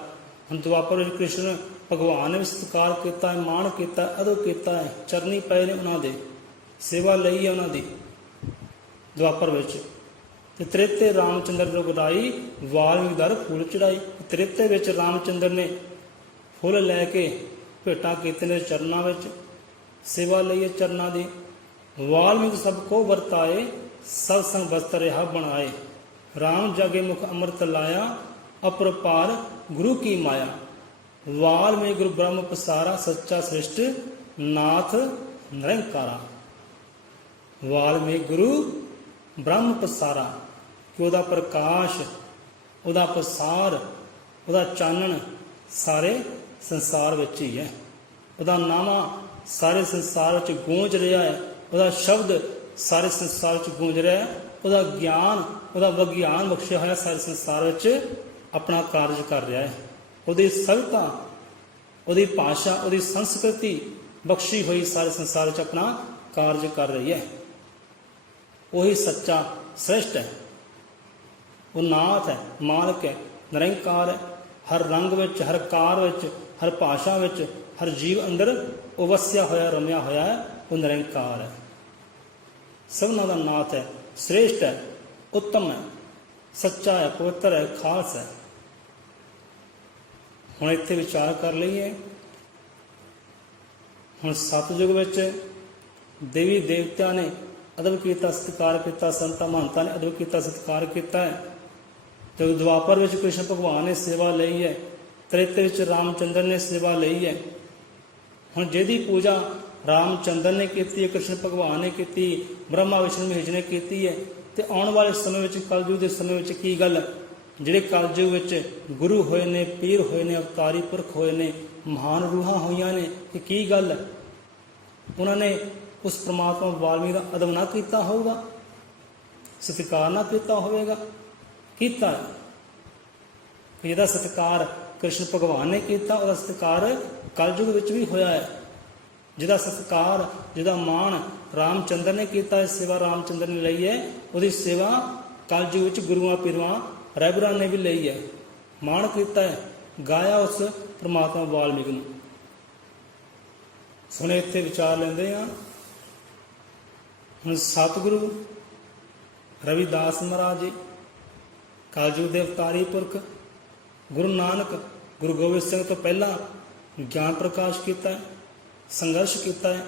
ਹੁਣ ਦੁਆਪਰ ਵਿੱਚ ਕ੍ਰਿਸ਼ਨ ਭਗਵਾਨ ਨੇ ਵੀ ਸਤਿਕਾਰ ਕੀਤਾ ਹੈ, ਮਾਣ ਕੀਤਾ, ਅਦੋ ਕੀਤਾ ਹੈ। ਚਰਨੀ ਪਏ ਨੇ ਉਹਨਾਂ ਦੇ, ਸੇਵਾ ਲਈ ਹੈ ਉਹਨਾਂ ਦੀ ਦੁਆਪਰ ਵਿੱਚ। ਤੇ ਤ੍ਰੇਤੇ ਰਾਮਚੰਦਰ ਨੂੰ ਵਧਾਈ, ਵਾਲਮੀਕ ਦਰ ਫੁੱਲ ਚੜਾਈ। ਤ੍ਰੇਤੇ ਵਿੱਚ ਰਾਮਚੰਦਰ ਨੇ ਫੁੱਲ ਲੈ ਕੇ ਭੇਟਾਂ ਕੀਤੇ ਨੇ ਚਰਨਾਂ ਵਿੱਚ, ਸੇਵਾ ਲਈ ਹੈ ਚਰਨਾਂ ਦੀ। ਵਾਲਮੀਕ ਸਭ ਕੋ ਵਰਤਾਏ, ਸਭ ਸੰਗ ਵਸਤ ਰਿਹਾ ਬਣਾਏ। ਰਾਮ ਜਾਗੇ ਮੁਖ ਅੰਮ੍ਰਿਤ ਲਾਇਆ, ਅਪਰਪਾਰ ਗੁਰੂ ਕੀ ਮਾਇਆ। ਵਾਲਮੀਕ ਗੁਰੂ ਬ੍ਰਹਮ ਪਸਾਰਾ, ਸੱਚਾ ਸ੍ਰਿਸ਼ਟ ਨਾਥ ਨਿਰੰਕਾਰਾ। ਵਾਲਮੀਕ ਗੁਰੂ ਬ੍ਰਹਮ ਪਸਾਰਾ, ਕਿ ਉਹਦਾ ਪ੍ਰਕਾਸ਼, ਉਹਦਾ ਪਸਾਰ, ਉਹਦਾ ਚਾਨਣ ਸਾਰੇ ਸੰਸਾਰ ਵਿੱਚ ਹੀ ਹੈ। ਉਹਦਾ ਨਾਮਾ ਸਾਰੇ ਸੰਸਾਰ ਵਿੱਚ ਗੂੰਜ ਰਿਹਾ ਹੈ। ਉਹਦਾ ਸ਼ਬਦ ਸਾਰੇ ਸੰਸਾਰ ਵਿੱਚ ਗੂੰਜ ਰਿਹਾ ਹੈ। ਉਹਦਾ ਗਿਆਨ, ਉਹਦਾ ਵਿਗਿਆਨ ਬਖਸ਼ਿਆ ਹੋਇਆ ਸਾਰੇ ਸੰਸਾਰ ਵਿੱਚ ਆਪਣਾ ਕਾਰਜ ਕਰ ਰਿਹਾ ਹੈ। ਉਹਦੀ ਸਭਿਤਾ, ਉਹਦੀ ਭਾਸ਼ਾ, ਉਹਦੀ ਸੰਸਕ੍ਰਿਤੀ ਬਖਸ਼ੀ ਹੋਈ ਸਾਰੇ ਸੰਸਾਰ ਵਿੱਚ ਆਪਣਾ ਕਾਰਜ ਕਰ ਰਹੀ ਹੈ। ਉਹੀ ਸੱਚਾ ਸ੍ਰਿਸ਼ਟ ਹੈ, ਉਹ ਨਾਥ ਹੈ, ਮਾਲਕ ਹੈ, ਨਿਰੰਕਾਰ ਹੈ। ਹਰ ਰੰਗ ਵਿੱਚ, ਹਰ ਕਾਰ ਵਿੱਚ, ਹਰ ਭਾਸ਼ਾ ਵਿੱਚ, ਹਰ ਜੀਵ ਅੰਦਰ ਉਹ ਵਸਿਆ ਹੋਇਆ, ਰਮਿਆ ਹੋਇਆ ਹੈ। ਉਹ ਨਿਰੰਕਾਰ ਹੈ, ਸਭਨਾਂ ਦਾ ਨਾਥ ਹੈ, ਸ੍ਰੇਸ਼ਟ ਹੈ, ਉੱਤਮ ਹੈ, ਸੱਚਾ ਹੈ, ਪਵਿੱਤਰ ਹੈ, ਖਾਸ ਹੈ। ਹੁਣ ਇੱਥੇ ਵਿਚਾਰ ਕਰ ਲਈਏ। ਹੁਣ ਸਤਿਯੁਗ ਵਿੱਚ ਦੇਵੀ ਦੇਵਤਿਆਂ ਨੇ ਅਦਬ ਕੀਤਾ, ਸਤਿਕਾਰ ਕੀਤਾ, ਸੰਤਾਂ ਮਹੰਤਾਂ ਨੇ ਅਦਬ ਕੀਤਾ, ਸਤਿਕਾਰ ਕੀਤਾ ਹੈ। ਤੇ ਦੁਆਪਰ ਵਿੱਚ ਕ੍ਰਿਸ਼ਨ ਭਗਵਾਨ ਨੇ ਸੇਵਾ ਲਈ ਹੈ, ਤ੍ਰੇਤੇ ਵਿੱਚ ਰਾਮਚੰਦਰ ਨੇ ਸੇਵਾ ਲਈ ਹੈ। ਹੁਣ ਜਿਹਦੀ ਪੂਜਾ ਰਾਮਚੰਦਰ ਨੇ ਕੀਤੀ ਹੈ, ਕ੍ਰਿਸ਼ਨ ਭਗਵਾਨ ਨੇ ਕੀਤੀ, ਬ੍ਰਹਮਾ ਵਿਸ਼ਨੂੰ ਮਹੇਸ਼ ਨੇ ਕੀਤੀ ਹੈ, ਤੇ ਆਉਣ ਵਾਲੇ ਸਮੇਂ ਵਿੱਚ, ਕਲਯੁਗ ਦੇ ਸਮੇਂ ਵਿੱਚ ਕੀ ਗੱਲ, ਜਿਹੜੇ ਕਲਯੁਗ ਵਿੱਚ ਗੁਰੂ ਹੋਏ ਨੇ, ਪੀਰ ਹੋਏ ਨੇ, ਅਵਤਾਰੀ ਪੁਰਖ ਹੋਏ ਨੇ, ਮਹਾਨ ਰੂਹਾਂ ਹੋਈਆਂ ਨੇ, ਕਿ ਕੀ ਗੱਲ ਉਹਨਾਂ ਨੇ ਉਸ ਪ੍ਰਮਾਤਮਾ ਵਾਲਮੀਕ ਦਾ ਅਦਬ ਨਾ ਕੀਤਾ ਹੋਊਗਾ, ਸਤਿਕਾਰ ਨਾ ਕੀਤਾ ਹੋਵੇਗਾ? ਕੀਤਾ ਹੈ। ਜਿਹਦਾ ਸਤਿਕਾਰ ਕ੍ਰਿਸ਼ਨ ਭਗਵਾਨ ਨੇ ਕੀਤਾ, ਉਹਦਾ ਸਤਿਕਾਰ ਕਲਯੁਗ ਵਿੱਚ ਵੀ ਹੋਇਆ ਹੈ। ਜਿਹਦਾ ਸਤਿਕਾਰ, ਜਿਹਦਾ ਮਾਣ ਰਾਮਚੰਦਰ ਨੇ ਕੀਤਾ ਹੈ, ਸੇਵਾ ਰਾਮਚੰਦਰ ਨੇ ਲਈ ਹੈ, ਉਹਦੀ ਸੇਵਾ ਕਲਯੁਗ ਵਿੱਚ ਗੁਰੂਆਂ ਪੀਰਾਂ ਰਹਿਬਰਾਂ ਨੇ ਵੀ ਲਈ ਹੈ, ਮਾਣ ਕੀਤਾ ਹੈ, ਗਾਇਆ ਉਸ ਪ੍ਰਮਾਤਮਾ ਵਾਲਮੀਕ ਨੂੰ। ਸੁਣੇ ਇੱਥੇ ਵਿਚਾਰ ਲੈਂਦੇ ਹਾਂ। ਹੁਣ ਸਤਿਗੁਰੂ ਰਵਿਦਾਸ ਮਹਾਰਾਜ ਜੀ, ਕਲਯੁਗ ਦੇ ਅਵਤਾਰੀ ਪੁਰਖ, ਗੁਰੂ ਨਾਨਕ, ਗੁਰੂ ਗੋਬਿੰਦ ਸਿੰਘ ਤੋਂ ਪਹਿਲਾਂ ਗਿਆਨ ਪ੍ਰਕਾਸ਼ ਕੀਤਾ ਹੈ, ਸੰਘਰਸ਼ ਕੀਤਾ ਹੈ,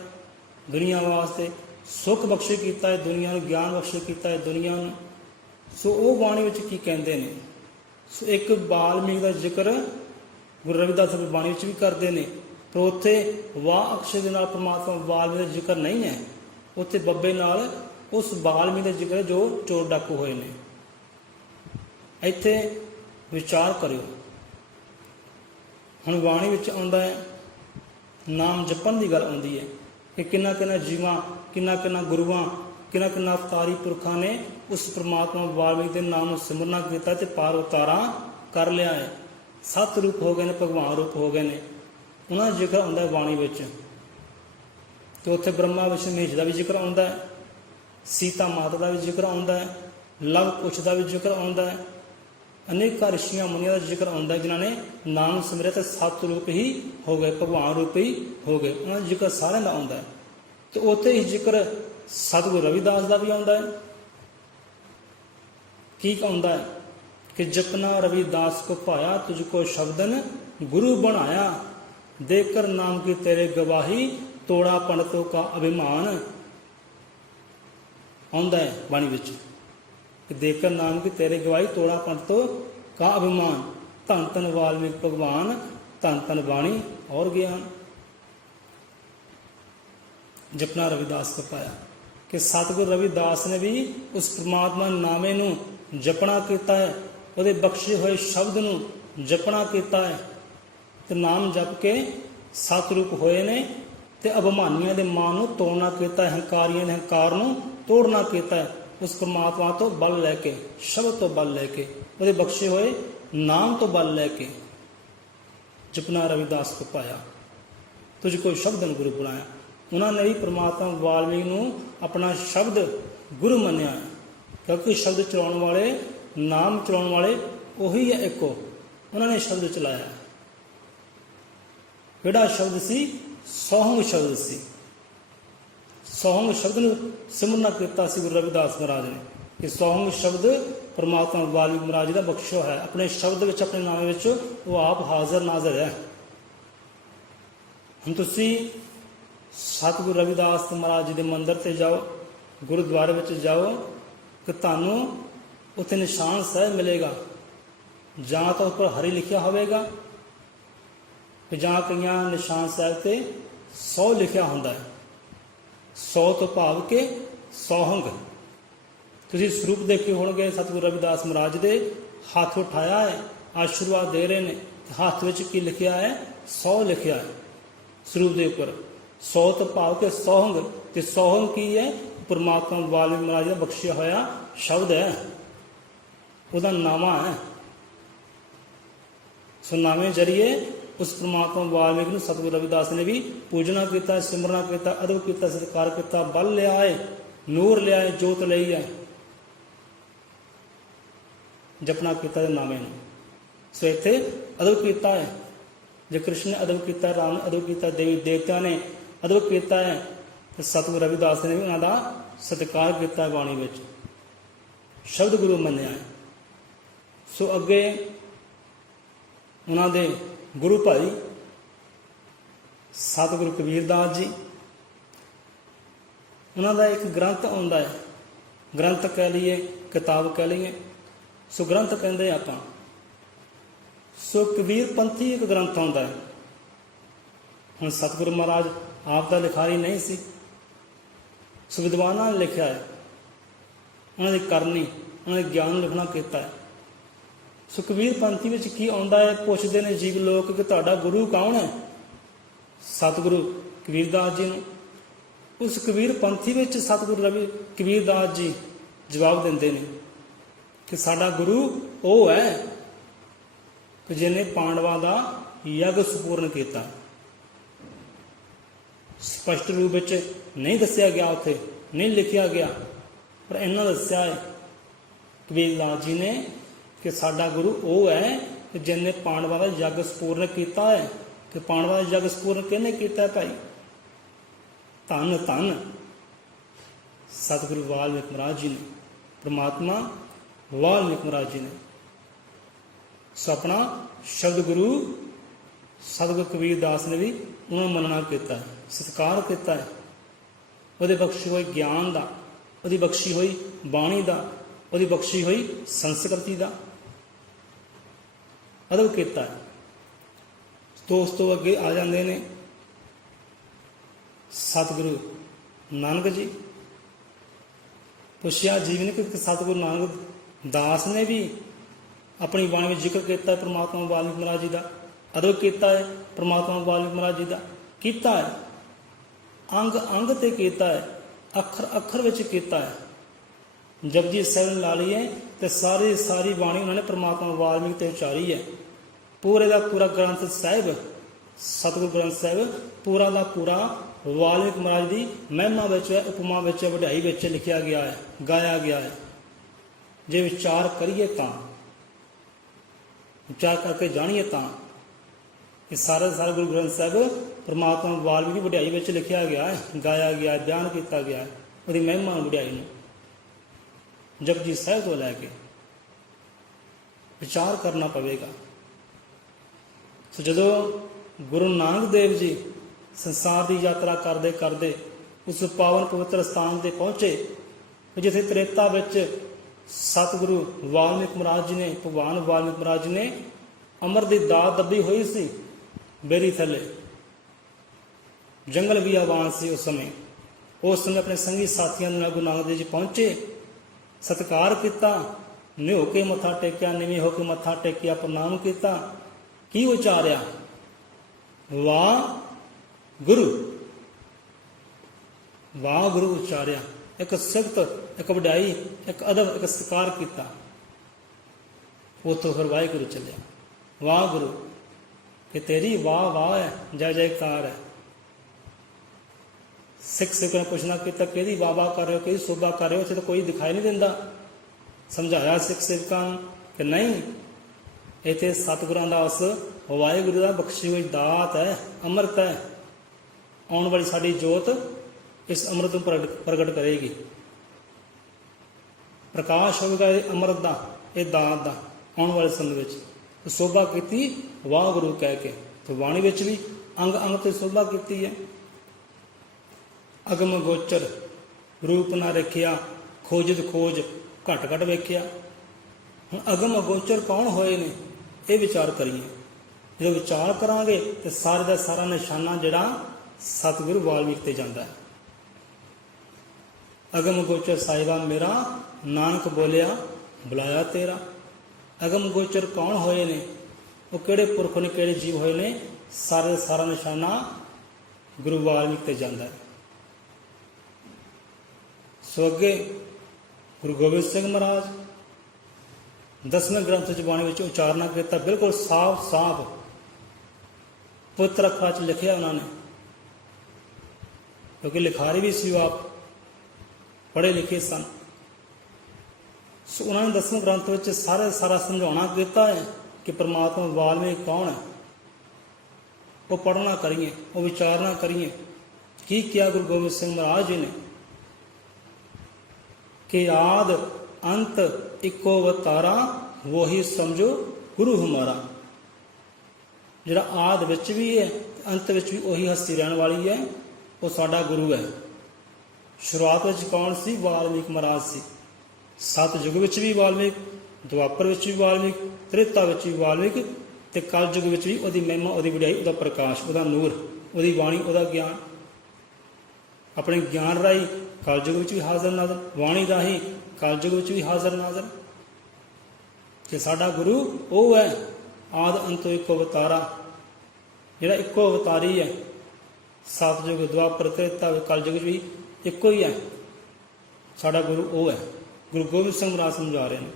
ਦੁਨੀਆ ਵਾਸਤੇ ਸੁੱਖ ਬਖਸ਼ੇ ਕੀਤਾ ਹੈ, ਦੁਨੀਆ ਨੂੰ ਗਿਆਨ ਬਖਸ਼ੇ ਕੀਤਾ ਹੈ, ਦੁਨੀਆ ਨੂੰ। ਸੋ ਉਹ ਬਾਣੀ ਵਿੱਚ ਕੀ ਕਹਿੰਦੇ ਨੇ? ਸੋ ਇੱਕ ਵਾਲਮੀਕ ਦਾ ਜ਼ਿਕਰ ਗੁਰੂ ਰਵਿਦਾਸ ਆਪਣੀ ਬਾਣੀ ਵਿੱਚ ਵੀ ਕਰਦੇ ਨੇ, ਪਰ ਉੱਥੇ ਵਾਹ ਅਕਸ਼ਰ ਦੇ ਨਾਲ ਪਰਮਾਤਮਾ ਵਾਲਮੀਕ ਦਾ ਜ਼ਿਕਰ ਨਹੀਂ ਹੈ। ਉੱਥੇ ਬੱਬੇ ਨਾਲ ਉਸ ਵਾਲਮੀਕ ਦਾ ਜ਼ਿਕਰ ਜੋ ਚੋਰ ਡਾਕੂ ਹੋਏ ਨੇ। ਇੱਥੇ ਵਿਚਾਰ ਕਰਿਓ। ਹੁਣ ਬਾਣੀ ਵਿੱਚ ਆਉਂਦਾ ਹੈ, ਨਾਮ ਜਪਣ ਦੀ ਗੱਲ ਆਉਂਦੀ ਹੈ ਕਿ ਕਿੰਨਾ ਕਿੰਨਾ ਜੀਵਾਂ, ਕਿੰਨਾ ਕਿੰਨਾ ਗੁਰੂਆਂ, ਕਿੰਨਾ ਕਿੰਨਾ ਅਵਤਾਰੀ ਪੁਰਖਾਂ ਨੇ ਉਸ ਪ੍ਰਮਾਤਮਾ ਵਾਲਮੀਕ ਦੇ ਨਾਮ ਨੂੰ ਸਿਮਰਨਾ ਕੀਤਾ ਤੇ ਪਾਰ ਉਤਾਰਾ ਕਰ ਲਿਆ ਹੈ। 7 ਰੂਪ ਹੋ ਗਏ ਨੇ, ਭਗਵਾਨ ਰੂਪ ਹੋ ਗਏ ਨੇ, ਉਹਨਾਂ ਦਾ ਜ਼ਿਕਰ ਆਉਂਦਾ ਹੈ ਬਾਣੀ ਵਿੱਚ। ਤੇ ਉੱਥੇ ਬ੍ਰਹਮਾ ਵਿਸ਼ਨੂੰ ਮਹੇਸ਼ ਦਾ ਵੀ ਜ਼ਿਕਰ ਆਉਂਦਾ ਹੈ, ਸੀਤਾ ਮਾਤਾ ਦਾ ਵੀ ਜ਼ਿਕਰ ਆਉਂਦਾ ਹੈ, ਲਵ ਕੁਸ਼ ਦਾ ਵੀ ਜ਼ਿਕਰ ਆਉਂਦਾ ਹੈ, ਅਨੇਕਾਂ ਰਿਸ਼ੀਆਂ ਮੁਨੀਆਂ ਦਾ ਜ਼ਿਕਰ ਆਉਂਦਾ ਜਿਨ੍ਹਾਂ ਨੇ ਨਾਮ ਸਿਮਰਿਆ ਤੇ 7 ਰੂਪ ਹੀ ਹੋ ਗਏ, ਭਗਵਾਨ ਰੂਪ ਹੀ ਹੋ ਗਏ। ਉਹਨਾਂ ਦਾ ਜ਼ਿਕਰ ਸਾਰਿਆਂ ਦਾ ਆਉਂਦਾ ਹੈ। ਤੇ ਉੱਥੇ ਹੀ ਜ਼ਿਕਰ ਸਤਿਗੁਰੂ ਰਵਿਦਾਸ ਦਾ ਵੀ ਆਉਂਦਾ ਹੈ। ਕੀ ਆਉਂਦਾ ਹੈ ਕਿ ਜਪਨਾ ਰਵਿਦਾਸ ਕੋ ਪਾਇਆ, ਤੁਝ ਕੋ ਸ਼ਬਦਨ ਗੁਰੂ ਬਣਾਇਆ, ਦੇਕਰ ਨਾਮ ਕੀ ਤੇਰੇ ਗਵਾਹੀ, ਤੋੜਾ ਪੰਡਤੋਂ ਕਾ ਅਭਿਮਾਨ। ਆਉਂਦਾ ਹੈ ਬਾਣੀ ਵਿੱਚ ਕਿ ਦੇਕਰ ਨਾਮ ਕੀ ਤੇਰੇ ਗਵਾਹੀ, ਤੋੜਾ ਪੰਡਤੋਂ ਕਾ ਅਭਿਮਾਨ। ਧੰਨ ਧੰਨ ਵਾਲਮੀਕ ਭਗਵਾਨ, ਧੰਨ ਧੰਨ ਬਾਣੀ ਔਰ ਗਿਆਨ। ਜਪਨਾ ਰਵਿਦਾਸ ਕੋ ਪਾਇਆ ਕਿ ਸਤਿਗੁਰੂ ਰਵਿਦਾਸ ਨੇ ਵੀ ਉਸ ਪ੍ਰਮਾਤਮਾ ਨਾਮੇ ਨੂੰ ਜਪਣਾ ਕੀਤਾ ਹੈ, ਉਹਦੇ ਬਖਸ਼ੇ ਹੋਏ ਸ਼ਬਦ ਨੂੰ ਜਪਣਾ ਕੀਤਾ ਹੈ, ਤੇ ਨਾਮ ਜਪ ਕੇ 7 ਰੂਪ ਹੋਏ ਨੇ, ਤੇ ਅਭਿਮਾਨੀਆਂ ਦੇ ਮਾਨ ਨੂੰ ਤੋੜਨਾ ਕੀਤਾ, ਹੰਕਾਰੀਆਂ ਦੇ ਹੰਕਾਰ ਨੂੰ ਤੋੜਨਾ ਕੀਤਾ ਹੈ। ਉਸ ਪ੍ਰਮਾਤਮਾ ਤੋਂ ਬਲ ਲੈ ਕੇ, ਸ਼ਬਦ ਤੋਂ ਬਲ ਲੈ ਕੇ, ਉਹਦੇ ਬਖਸ਼ੇ ਹੋਏ ਨਾਮ ਤੋਂ ਬਲ ਲੈ ਕੇ। ਜਪਨਾ ਰਵਿਦਾਸ ਕੋ ਪਾਇਆ, ਤੁਝ ਕੋ ਸ਼ਬਦਨ ਗੁਰੂ ਬਣਾਇਆ। ਉਹਨਾਂ ਨੇ ਵੀ ਪ੍ਰਮਾਤਮਾ ਵਾਲਮੀਕ ਨੂੰ ਆਪਣਾ ਸ਼ਬਦ ਗੁਰੂ ਮੰਨਿਆ ਹੈ, ਕਿਉਂਕਿ ਸ਼ਬਦ ਚਲਾਉਣ ਵਾਲੇ, ਨਾਮ ਚਲਾਉਣ ਵਾਲੇ ਉਹੀ ਹੈ ਇੱਕੋ। ਉਹਨਾਂ ਨੇ ਸ਼ਬਦ ਚਲਾਇਆ। ਕਿਹੜਾ ਸ਼ਬਦ ਸੀ? ਸੋਹੰਗ ਸ਼ਬਦ ਸੀ। ਸੋਹੰਗ ਸ਼ਬਦ ਨੂੰ ਸਿਮਰਨਾ ਕੀਤਾ ਸੀ ਗੁਰੂ ਰਵਿਦਾਸ ਮਹਾਰਾਜ ਨੇ ਕਿ ਸੋਹੰਗ ਸ਼ਬਦ ਪ੍ਰਮਾਤਮਾ ਵਾਲਮੀਕ ਮਹਾਰਾਜ ਦਾ ਬਖਸ਼ਿਆ ਹੈ। ਆਪਣੇ ਸ਼ਬਦ ਵਿੱਚ, ਆਪਣੇ ਨਾਮ ਵਿੱਚ ਉਹ ਆਪ ਹਾਜ਼ਰ ਨਾਜ਼ਰ ਹੈ। ਹੁਣ ਤੁਸੀਂ ਸਤਿਗੁਰੂ ਰਵਿਦਾਸ ਮਹਾਰਾਜ ਜੀ ਦੇ ਮੰਦਿਰ 'ਤੇ ਜਾਓ, ਗੁਰਦੁਆਰੇ ਵਿੱਚ ਜਾਓ, ਕਿ ਤੁਹਾਨੂੰ ਉੱਥੇ ਨਿਸ਼ਾਨ ਸਾਹਿਬ ਮਿਲੇਗਾ। ਜਾਂ ਤਾਂ ਉੱਪਰ ਹਰੀ ਲਿਖਿਆ ਹੋਵੇਗਾ, ਜਾਂ ਕਈਆਂ ਨਿਸ਼ਾਨ ਸਾਹਿਬ 'ਤੇ 100 ਲਿਖਿਆ ਹੁੰਦਾ ਹੈ। 100 ਤੋਂ ਭਾਵ ਕਿ ਸੋਹੰਗ। ਤੁਸੀਂ ਸਰੂਪ ਦੇਖੇ ਹੋਣਗੇ ਸਤਿਗੁਰੂ ਰਵਿਦਾਸ ਮਹਾਰਾਜ ਦੇ, ਹੱਥ ਉਠਾਇਆ ਹੈ, ਆਸ਼ੀਰਵਾਦ ਦੇ ਰਹੇ ਨੇ। ਹੱਥ ਵਿੱਚ ਕੀ ਲਿਖਿਆ ਹੈ? 100 ਲਿਖਿਆ ਹੈ ਸਰੂਪ ਦੇ ਉੱਪਰ। 100 ਤੋਂ ਭਾਵ ਕਿ ਸੋਹੰਗ। ਤੇ ਸੋਹੰਗ ਕੀ ਹੈ? परमात्मा वाल्मीकि महाराज का बख्शिया होया शब्द है, ਉਹਦਾ ਨਾਮਾ है। सो नामे जरिए उस परमात्मा वाल्मीकि ਨੂੰ सतगुरु रविदास ने भी पूजना किया, सिमरना किया, अदब किया, सत्कार किया, बल लिया है, नूर लिया है, जोत ਲਈ है, जपना किया नामे ਨੂੰ। सो इत्थे अदब किया है, जो कृष्ण ने अदब किया, राम ने अदब किया, देवी देवता ने अदब किया है, तो सतगुरु रविदास ने भी उन्होंने सत्कार किया बाणी विच, शब्द गुरु मन्निया है। सो अगे उन्होंने गुरु भाई सतगुरु कबीरदास जी, उन्होंने एक ग्रंथ आता है, ग्रंथ कह लीए, किताब कह लीए। सो ग्रंथ कहते आप। सो कबीर पंथी एक ग्रंथ आता है। हम सतगुरु महाराज आप का लिखारी नहीं सी, सो विद्वाना ने लिखा है, उन्होंने करनी, उन्होंने ज्ञान लिखना किया है। सो कबीर पंथी में की आता है, पुछते हैं जीव लोग कि तुहाडा गुरु कौन है? सतगुरु कबीरदास जी ने। उस कबीर पंथी में सतगुरु रवि कबीरदास जी जवाब देंगे ने कि साडा गुरु वो है कि जिन्हें पांडवां का यज्ञ संपूर्ण किया। स्पष्ट रूप में नहीं दसिया गया, उत्थे नहीं लिखा गया, पर इन्ना दसिया है कबीरदास जी ने कि साडा गुरु वो है कि जिन्हें पांडवां का यज्ञ संपूर्ण किया है। कि पांडवां का यज्ञ संपूर्ण किहने किया भाई? धन धन सतगुरु वाल्मीकि महाराज जी ने, परमात्मा वाल्मीकि महाराज जी ने। सो अपना शब्द गुरु सतगुरु कबीरदास ने भी उन्होंने मनना किया, सत्कार किया है। वो बख्शी हुई ज्ञान का, वो बख्शी हुई बाणी का, वो बख्शी हुई संस्कृति का अदब किया है। दोस्तों अगे आ जाते हैं सतगुरु नानक जी। पुछया जीवन कि सतगुरु नानक दास ने भी अपनी बाणी में जिक्र किया परमात्मा वाल्मीकि महाराज जी का, अदब किया है परमात्मा वाल्मीकि महाराज जी का, किया है अंग अंग ते किया है, अखर अखर विच किया है। जपजी साहिब ला लीए तो सारी सारी बाणी उन्होंने परमात्मा वाल्मीकि ते उचारी है। पूरे का पूरा ग्रंथ साहिब, सतगुरु ग्रंथ साहिब पूरा का पूरा वाल्मीकि महाराज की महिमा विच, उपमा विच, वड्याई विच लिखा गया है, गाया गया है। जे विचार करिए तो, विचार करके जानिए तो कि सारा सारा गुरु ग्रंथ साहिब परमात्मा वाल्मीकि की वड्याई विच लिखा गया है, गाया गया है, बयान किया गया है, उसकी महिमा वड्याई नूं जपजी साहिब तो लैके विचार करना पवेगा। सो जो गुरु नानक देव जी संसार की यात्रा करते करते उस पावन पवित्र स्थान पर पहुँचे जिथे त्रेता विच सतगुरु वाल्मीकि महाराज जी ने, भगवान वाल्मीकि महाराज जी ने अमर की दात दबी हुई सी बेरी थले, जंगल भी आवान सी उस समय अपने संगी साथियों के नाल गुरु नानक देव जी पहुँचे, सत्कार किया, निहो के मत्था टेकिया, निवे होके मत्था टेकिया, प्रणाम किया, की उचारिया? वाह गुरु, वाह गुरु उचारिया। एक सिफत, एक वड्याई, एक अदब, एक सत्कार किया। उतो फिर वाहिगुरु चलिया, वाह गुरु कि तेरी वाह वाह है, जय जयकार है। सिख सिख ने पुछना किया कि वाह वाह कर रहे हो, कि शोभा कर रहे हो, इसे तो कोई दिखाई नहीं देता। समझाया सिख सिखा कि नहीं, इतने सतगुरां दा उस वाहिगुरु का बख्शी हुई दात है, अमृत है। आने वाली साड़ी जोत इस अमृत को प्रगट करेगी, प्रकाश होगा अमृत का, यह दात का आने वाले समय में। तो शोभा की वाह गुरु कह के, तो वाणी में भी अंग अंग से शोभा की है। अगम गोचर रूप ना रखिया, खोजद खोज घट घट वेख्या। हम अगम अगोचर कौन होए ने, ये विचार करिए। जो विचार करांगे तो सारे का सारा निशाना जिहड़ा सतगुरु वाल्मीकि ते जांदा है। अगम गोचर साहिबा मेरा, नानक बोलिया बुलाया तेरा। अगम गोचर कौन होए ने, वो किहड़े पुरख ने, किहड़े जीव होए ने, सारे सारा निशाना गुरु वाल्मीकि ते जांदा है। ਸੋ ਅੱਗੇ ਗੁਰੂ ਗੋਬਿੰਦ ਸਿੰਘ ਮਹਾਰਾਜ 10ਵੇਂ ਗ੍ਰੰਥ ਚ ਬਾਣੀ ਵਿੱਚ ਉਚਾਰਨਾ ਕੀਤਾ, ਬਿਲਕੁਲ ਸਾਫ਼ ਸਾਫ਼ ਪਵਿੱਤਰ ਅੱਖਰਾਂ 'ਚ ਲਿਖਿਆ ਉਹਨਾਂ ਨੇ, ਕਿਉਂਕਿ ਲਿਖਾਰੀ ਵੀ ਸੀ, ਉਹ ਆਪ ਪੜ੍ਹੇ ਲਿਖੇ ਸਨ। ਸੋ ਉਹਨਾਂ ਨੇ 10ਵੇਂ ਗ੍ਰੰਥ ਵਿੱਚ ਸਾਰਾ ਸਮਝਾਉਣਾ ਕੀਤਾ ਹੈ ਕਿ ਪਰਮਾਤਮਾ ਵਾਲਮੀਕ ਕੌਣ ਹੈ। ਉਹ ਪੜ੍ਹਨਾ ਕਰੀਏ, ਉਹ ਵਿਚਾਰਨਾ ਕਰੀਏ। ਕੀ ਕਿਹਾ ਗੁਰੂ ਗੋਬਿੰਦ ਸਿੰਘ ਮਹਾਰਾਜ ਜੀ ਨੇ ਕਿ ਆਦ ਅੰਤ ਇੱਕੋ ਅਵਤਾਰਾ ਵੋਹੀ ਸਮਝੋ ਗੁਰੂ ਹਮਾਰਾ। ਜਿਹੜਾ ਆਦ ਵਿੱਚ ਵੀ ਹੈ, ਅੰਤ ਵਿੱਚ ਵੀ ਉਹੀ ਹਸਤੀ ਰਹਿਣ ਵਾਲੀ ਹੈ, ਉਹ ਸਾਡਾ ਗੁਰੂ ਹੈ। ਸ਼ੁਰੂਆਤ ਵਿੱਚ ਕੌਣ ਸੀ? ਵਾਲਮੀਕ ਮਹਾਰਾਜ ਸੀ। ਸਤਿਯੁਗ ਵਿੱਚ ਵੀ ਵਾਲਮੀਕ, ਦੁਆਪਰ ਵਿੱਚ ਵੀ ਵਾਲਮੀਕ, ਤ੍ਰੇਤਾ ਵਿੱਚ ਵੀ ਵਾਲਮੀਕ, ਤੇ ਕਲਯੁਗ ਵਿੱਚ ਵੀ ਉਹਦੀ ਮਹਿਮਾ, ਉਹਦੀ ਵਡਿਆਈ, ਉਹਦਾ ਪ੍ਰਕਾਸ਼, ਉਹਦਾ ਨੂਰ, ਉਹਦੀ ਬਾਣੀ, ਉਹਦਾ ਗਿਆਨ। ਆਪਣੇ ਗਿਆਨ ਰਾਹੀਂ ਕਲਯੁਗ ਵਿੱਚ ਵੀ ਹਾਜ਼ਰ ਨਾਜ਼ਰ, ਬਾਣੀ ਰਾਹੀਂ ਕਲਯੁਗ ਵਿੱਚ ਵੀ ਹਾਜ਼ਰ ਨਾਜ਼ਰ। ਕਿ ਸਾਡਾ ਗੁਰੂ ਉਹ ਹੈ ਆਦ ਅੰਤੋ ਇੱਕੋ ਅਵਤਾਰਾ, ਜਿਹੜਾ ਇੱਕੋ ਅਵਤਾਰੀ ਹੈ। ਸਤਿਯੁਗ, ਦੁਆਪਰ, ਤ੍ਰੇਤਾ, ਕਲਯੁਗ ਵੀ ਇੱਕੋ ਹੀ ਹੈ। ਸਾਡਾ ਗੁਰੂ ਉਹ ਹੈ। ਗੁਰੂ ਗੋਬਿੰਦ ਸਿੰਘ ਮਹਾਰਾਜ ਸਮਝਾ ਰਹੇ ਨੇ,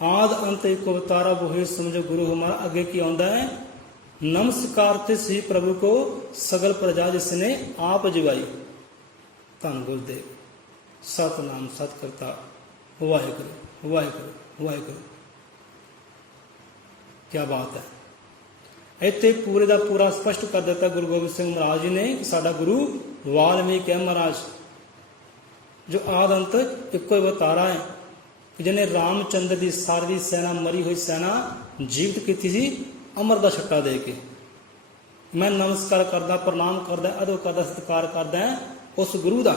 ਆਦ ਅੰਤ ਇੱਕੋ ਅਵਤਾਰਾ ਵੋਹੀ ਸਮਝੋ ਗੁਰੂ ਹਮਾਰਾ। ਅੱਗੇ ਕੀ ਆਉਂਦਾ ਹੈ? ਨਮਸਕਾਰ ਤੇ ਸੀ ਪ੍ਰਭੂ ਕੋ ਸਗਲ ਪ੍ਰਜਾ ਜਿਸਨੇ ਆਪ ਜਗਾਈ। ਧੰਨ ਗੁਰਦੇਵ, ਸਤਨਾਮ ਸਤਿ ਕਰਤਾ ਵਾਹਿਗੁਰੂ ਵਾਹਿਗੁਰੂ ਵਾਹਿਗੁਰੂ। ਕਿਆ ਬਾਤ ਹੈ। ਇੱਥੇ ਪੂਰੇ ਦਾ ਪੂਰਾ ਸਪਸ਼ਟ ਕਰ ਦਿੱਤਾ ਗੁਰੂ ਗੋਬਿੰਦ ਸਿੰਘ ਮਹਾਰਾਜ ਜੀ ਨੇ ਕਿ ਸਾਡਾ ਗੁਰੂ ਵਾਲਮੀਕ ਹੈ ਮਹਾਰਾਜ, ਜੋ ਆਦ ਅੰਤ ਇੱਕੋ ਅਵਤਾਰਾ ਹੈ, ਕਿ ਜਿਹਨੇ ਰਾਮਚੰਦਰ ਦੀ ਸਾਰੀ ਸੈਨਾ, ਮਰੀ ਹੋਈ ਸੈਨਾ ਜੀਵਤ ਕੀਤੀ ਸੀ ਅਮਰ ਦਾ ਛੱਟਾ ਦੇ ਕੇ। ਮੈਂ ਨਮਸਕਾਰ ਕਰਦਾ, ਪ੍ਰਣਾਮ ਕਰਦਾ, ਅਦਬ ਕਰਦਾ, ਸਤਿਕਾਰ ਕਰਦਾ ਉਸ ਗੁਰੂ ਦਾ।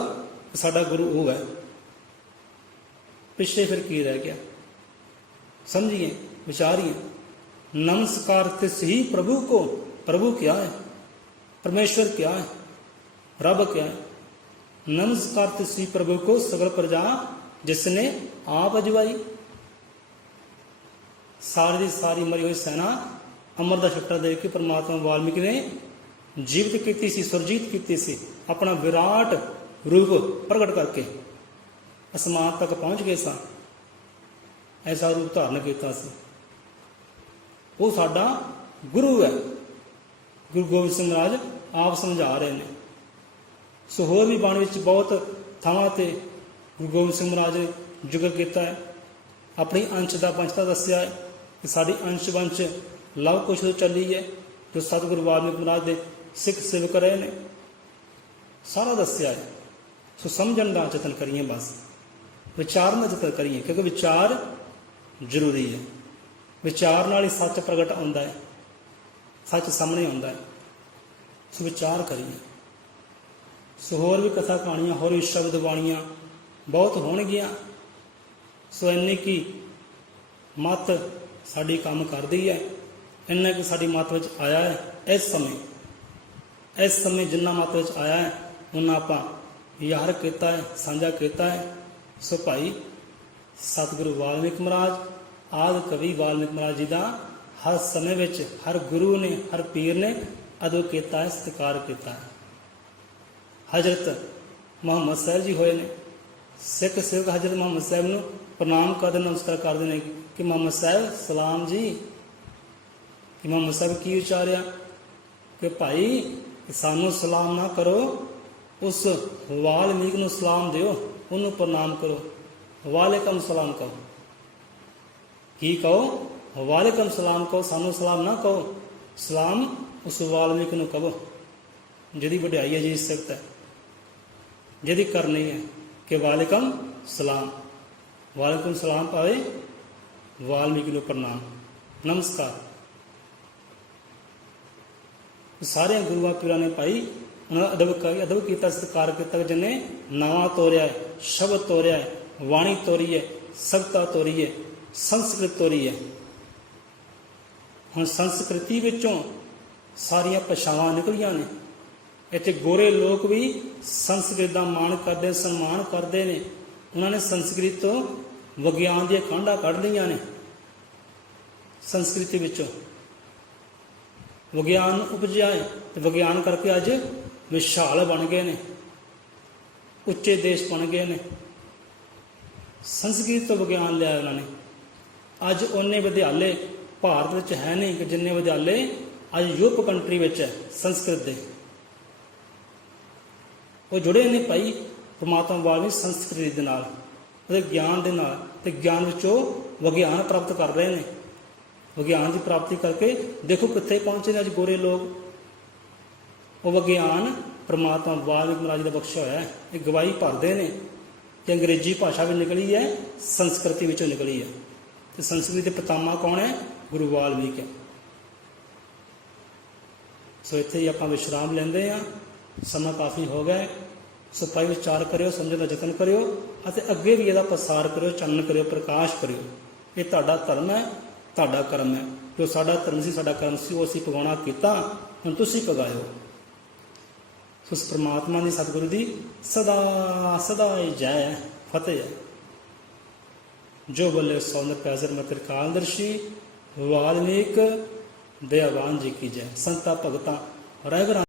ਸਾਡਾ ਗੁਰੂ ਉਹ ਹੈ। ਪਿਛਲੇ ਫਿਰ ਕੀ ਰਹਿ ਗਿਆ? ਸਮਝੀਏ, ਵਿਚਾਰੀਏ। नमस्कार तिस ही प्रभु को। प्रभु क्या है? परमेश्वर क्या है? रब क्या है? नमस्कार तिस ही प्रभु को सगल प्रजा जिसने आप अजवाई। सारी दी सारी मरी हुई सेना अमर का छट्टा दे के परमात्मा वाल्मीकि ने जीवित की सी, सुरजीत की सी, अपना विराट रूप प्रगट करके आसमान तक पहुँच गए सन। ऐसा रूप धारण किया सी। वो साडा गुरु है। गुरु गोबिंद सिंह महाराज आप समझा रहे हैं। सो होर भी बाणी विच बहुत थावां ते गुरु गोबिंद सिंह महाराज ने जिक्र किया है। अपनी अंश का पंचता दसिया है कि साड़ी अंश वंश लव कुछ चली है, जो सतगुरु वाल्मीकि महाराज के सिख सेवक रहे ने, सारा दसिया है। सो समझण का यतन करिए, बस विचार का यतन करिए, क्योंकि विचार जरूरी है। विचार नाल ही सच प्रगट आउंदा है, सच सामने आउंदा है। सो विचार करिए। सो होर भी कथा कहानियां, होर भी शब्द बाणियां बहुत होणगियां। सो इन्नी की मत साडी काम करदी है, इन्ना कि साडी मत विच आया है। इस समय जिन्ना मत विच आया है उन्ना आपां यार किया है, साझा किया है। सो भाई सतगुरु वाल्मीकि महाराज आदि कवि वाल्मीकि महाराज जी का हर समय विच हर गुरु ने, हर पीर ने अदो किया है, सत्कार किया है। हजरत मुहम्मद साहब जी होए ने, सिख सेवक हजरत मुहम्मद साहब नूं प्रणाम करते, नमस्कार करते हैं कि मुहम्मद साहब सलाम जी। कि मुहम्मद साहब की उचारिया कि भाई सानू सलाम ना करो, उस वाल्मीकि नूं सलाम दिओ, उन्होंने प्रणाम करो, वालेकुम सलाम कहो। की कहो? वालेकुम सलाम कहो, सानू सलाम ना कहो। सलाम उस वाल्मीकि नूं कहो जिहदी वड्याई है, जी सिफत है, जिहदी करनी है कि वालेकुम सलाम। वालेकुम सलाम पावे, वाल्मीकि नूं प्रणाम, नमस्कार। सारे गुरुआ पीरां ने भाई अदब किया, सत्कार किया, जिन्हें नावां तोरिया है, शब्द तोरिया है, वाणी तोरी है, सभता तोरी है, संस्कृत तोरी है। हुण संस्कृति विचों सारियां भाषावां निकलियां ने। इत्थे गोरे लोग भी संस्कृत का मान करते, सम्मान करते हैं। उन्होंने संस्कृत तो विज्ञान दी कांडा कढ़ लियां ने। संस्कृति विचों विज्ञान उपजिया है, तो विज्ञान करके अज विशाल बन गए ने। ਉੱਚੇ ਦੇਸ਼ ਬਣ ਗਏ ਨੇ। ਸੰਸਕ੍ਰਿਤ ਤੋਂ ਵਿਗਿਆਨ ਲਿਆ ਉਹਨਾਂ ਨੇ। ਅੱਜ ਉਹਨੇ ਵਿਦਿਆਲੇ ਭਾਰਤ ਵਿੱਚ ਹੈ ਨਹੀਂ ਕਿ ਜਿੰਨੇ ਵਿਦਿਆਲੇ ਅੱਜ ਯੂਰਪ ਕੰਟਰੀ ਵਿੱਚ ਹੈ ਸੰਸਕ੍ਰਿਤ ਦੇ। ਉਹ ਜੁੜੇ ਨੇ ਭਾਈ ਪਰਮਾਤਮਾ ਵਾਲੀ ਸੰਸਕ੍ਰਿਤੀ ਦੇ ਨਾਲ, ਉਹਦੇ ਗਿਆਨ ਦੇ ਨਾਲ, ਤੇ ਗਿਆਨ ਵਿੱਚੋਂ ਵਿਗਿਆਨ ਪ੍ਰਾਪਤ ਕਰ ਰਹੇ ਨੇ। ਵਿਗਿਆਨ ਦੀ ਪ੍ਰਾਪਤੀ ਕਰਕੇ ਦੇਖੋ ਕਿੱਥੇ ਪਹੁੰਚੇ ਨੇ ਅੱਜ ਗੋਰੇ ਲੋਕ। ਉਹ ਵਿਗਿਆਨ ਪਰਮਾਤਮਾ ਵਾਲਮੀਕ ਮਹਾਰਾਜ ਦਾ ਬਖਸ਼ਿਆ ਹੋਇਆ ਹੈ। ਇਹ ਗਵਾਹੀ ਭਰਦੇ ਨੇ ਕਿ ਅੰਗਰੇਜ਼ੀ ਭਾਸ਼ਾ ਵੀ ਨਿਕਲੀ ਹੈ, ਸੰਸਕ੍ਰਿਤੀ ਵਿੱਚੋਂ ਨਿਕਲੀ ਹੈ, ਤੇ ਸੰਸਕ੍ਰਿਤ ਦੇ ਪਿਤਾਮਾ ਕੌਣ ਹੈ? ਗੁਰੂ ਵਾਲਮੀਕ ਹੈ। ਸੋ ਇੱਥੇ ਹੀ ਆਪਾਂ ਵਿਸ਼ਰਾਮ ਲੈਂਦੇ ਹਾਂ, ਸਮਾਂ ਕਾਫੀ ਹੋ ਗਿਆ। ਸੋ ਭਾਈ ਵਿਚਾਰ ਕਰਿਓ, ਸਮਝਣ ਦਾ ਯਤਨ ਕਰਿਓ, ਅਤੇ ਅੱਗੇ ਵੀ ਇਹਦਾ ਪ੍ਰਸਾਰ ਕਰਿਓ, ਚਾਨਣ ਕਰਿਓ, ਪ੍ਰਕਾਸ਼ ਕਰਿਓ। ਇਹ ਤੁਹਾਡਾ ਧਰਮ ਹੈ, ਤੁਹਾਡਾ ਕਰਮ ਹੈ। ਜੋ ਸਾਡਾ ਧਰਮ ਸੀ, ਸਾਡਾ ਕਰਮ ਸੀ, ਉਹ ਅਸੀਂ ਪਗਾਉਣਾ ਕੀਤਾ, ਹੁਣ ਤੁਸੀਂ ਪਗਾਇਓ। ਸੋ ਉਸ ਪਰਮਾਤਮਾ ਦੀ, ਸਤਿਗੁਰੂ ਦੀ ਸਦਾ ਸਦਾ ਹੀ ਜੈ, ਫਤਿਹ ਹੈ। ਜੋ ਬੋਲੇ ਸੌਂਦਰ ਪੈਜ਼ਰ ਮੈਂ ਤ੍ਰਿਕਾਲਦਰਸ਼ੀ ਵਾਲਮੀਕ ਦਇਆਵਾਨ ਜੀ ਕੀ ਜੈ। ਸੰਤਾਂ ਭਗਤਾਂ ਰਹਿਬਰਾਂ